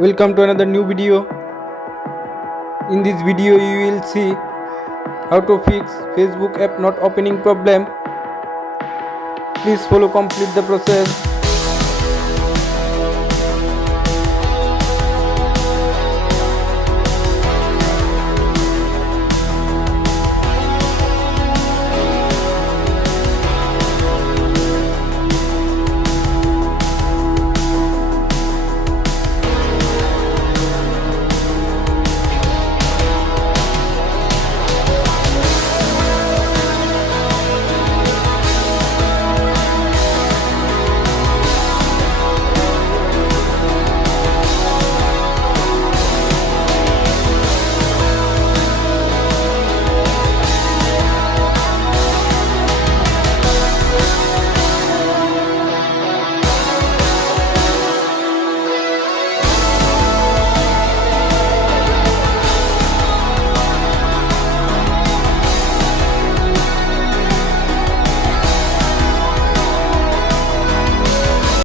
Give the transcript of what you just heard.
Welcome to another new video. In this video you will see how to fix Facebook app not opening problem. Please follow complete the process.